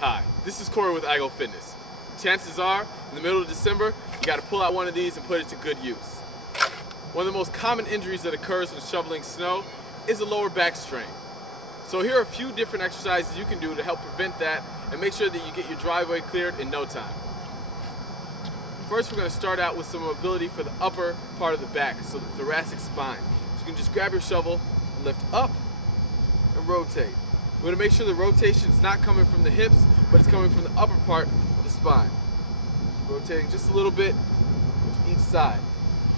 Hi, this is Corey with iGo Fitness. Chances are, in the middle of December, you got to pull out one of these and put it to good use. One of the most common injuries that occurs when shoveling snow is a lower back strain. So here are a few different exercises you can do to help prevent that and make sure that you get your driveway cleared in no time. First, we're going to start out with some mobility for the upper part of the back, so the thoracic spine. So you can just grab your shovel, lift up, and rotate. We want to make sure the rotation is not coming from the hips, but it's coming from the upper part of the spine. Rotating just a little bit to each side.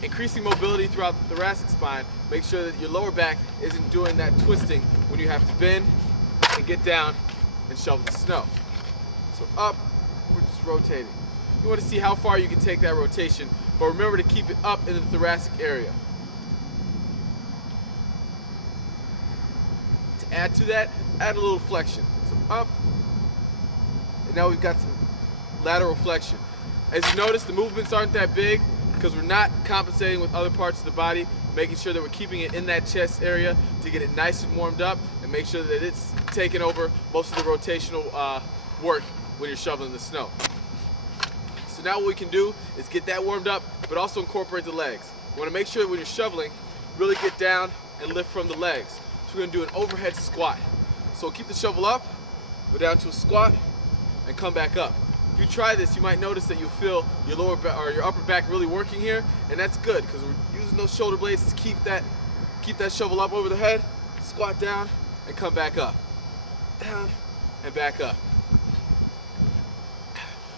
Increasing mobility throughout the thoracic spine, make sure that your lower back isn't doing that twisting when you have to bend and get down and shovel the snow. So up, we're just rotating. You want to see how far you can take that rotation, but remember to keep it up in the thoracic area. To add to that, add a little flexion. So up, and now we've got some lateral flexion. As you notice, the movements aren't that big because we're not compensating with other parts of the body, making sure that we're keeping it in that chest area to get it nice and warmed up and make sure that it's taking over most of the rotational work when you're shoveling the snow. So now what we can do is get that warmed up, but also incorporate the legs. You want to make sure that when you're shoveling, really get down and lift from the legs. So we're going to do an overhead squat. So keep the shovel up, go down to a squat, and come back up. If you try this, you might notice that you'll feel your lower back or your upper back really working here, and that's good because we're using those shoulder blades to keep that shovel up over the head, squat down, and come back up. Down and back up.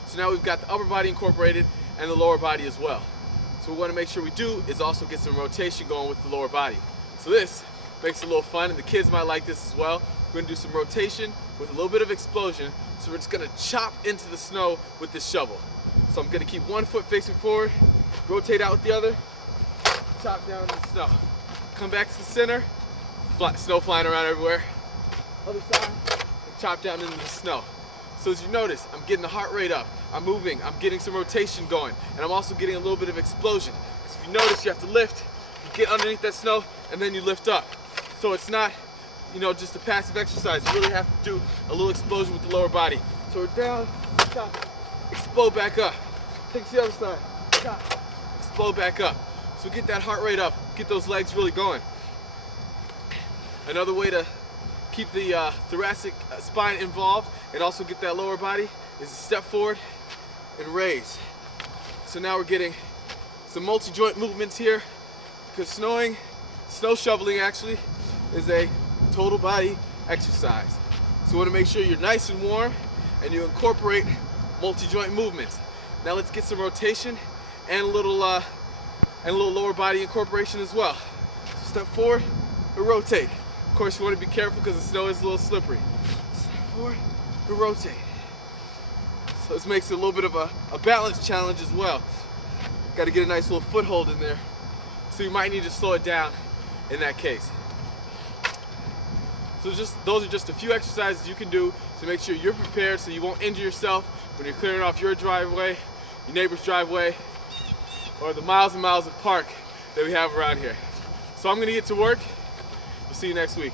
So now we've got the upper body incorporated and the lower body as well. So what we want to make sure we do is also get some rotation going with the lower body. So this makes it a little fun, and the kids might like this as well. We're going to do some rotation with a little bit of explosion. So we're just going to chop into the snow with this shovel. So I'm going to keep one foot facing forward, rotate out with the other, chop down in the snow. Come back to the center, snow flying around everywhere. Other side, and chop down into the snow. So as you notice, I'm getting the heart rate up, I'm moving, I'm getting some rotation going, and I'm also getting a little bit of explosion. Because if you notice, you have to lift, you get underneath that snow, and then you lift up. So it's not, just a passive exercise. You really have to do a little explosion with the lower body. So we're down, chop, explode back up. Take to the other side, chop, explode back up. So get that heart rate up, get those legs really going. Another way to keep the thoracic spine involved and also get that lower body is to step forward and raise. So now we're getting some multi-joint movements here because snow shoveling actually is a total body exercise. So you want to make sure you're nice and warm and you incorporate multi-joint movements. Now let's get some rotation and a little lower body incorporation as well. So step forward and rotate. Of course, you want to be careful because the snow is a little slippery. Step forward and rotate. So this makes it a little bit of a balance challenge as well. Got to get a nice little foothold in there. So you might need to slow it down in that case. So those are just a few exercises you can do to make sure you're prepared so you won't injure yourself when you're clearing off your driveway, your neighbor's driveway, or the miles and miles of park that we have around here. So I'm going to get to work. We'll see you next week.